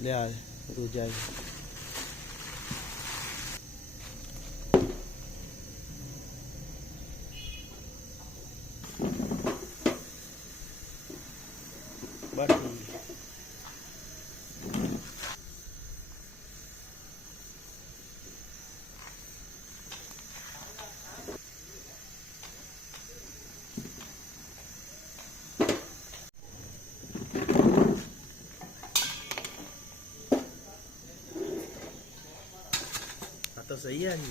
ਲਿਆ ਦੂਜਾ ਹੀ बस ठीक है। तो सही है जी,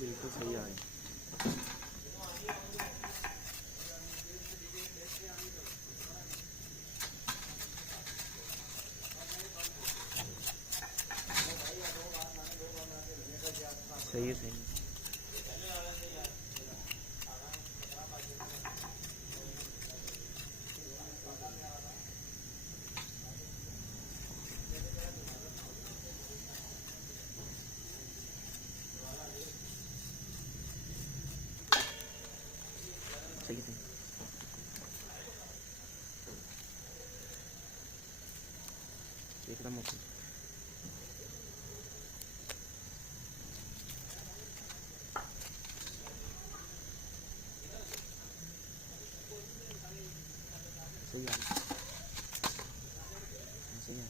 बिल्कुल सही आ रही। सही है, सही है। सही है, एकदम ओके। सही है, सही है।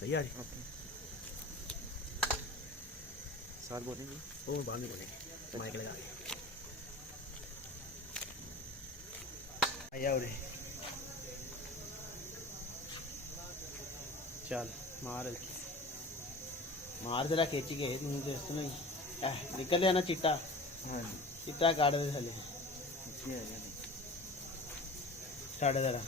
सही आ रही। ओके, साथ बोलेंगे वो बाद में बोलेंगे, माइक लगा के आया उरे। चल मार मार जरा खिंच के नहीं तो इस नहीं निकल लिया ना चिट्टा। हाँ चिट्टा काट दे थले साढ़े जरा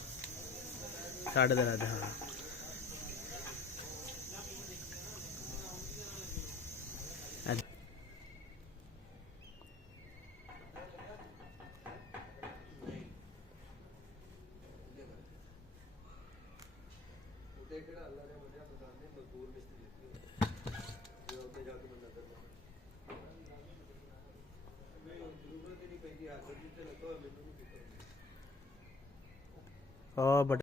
हाँ बट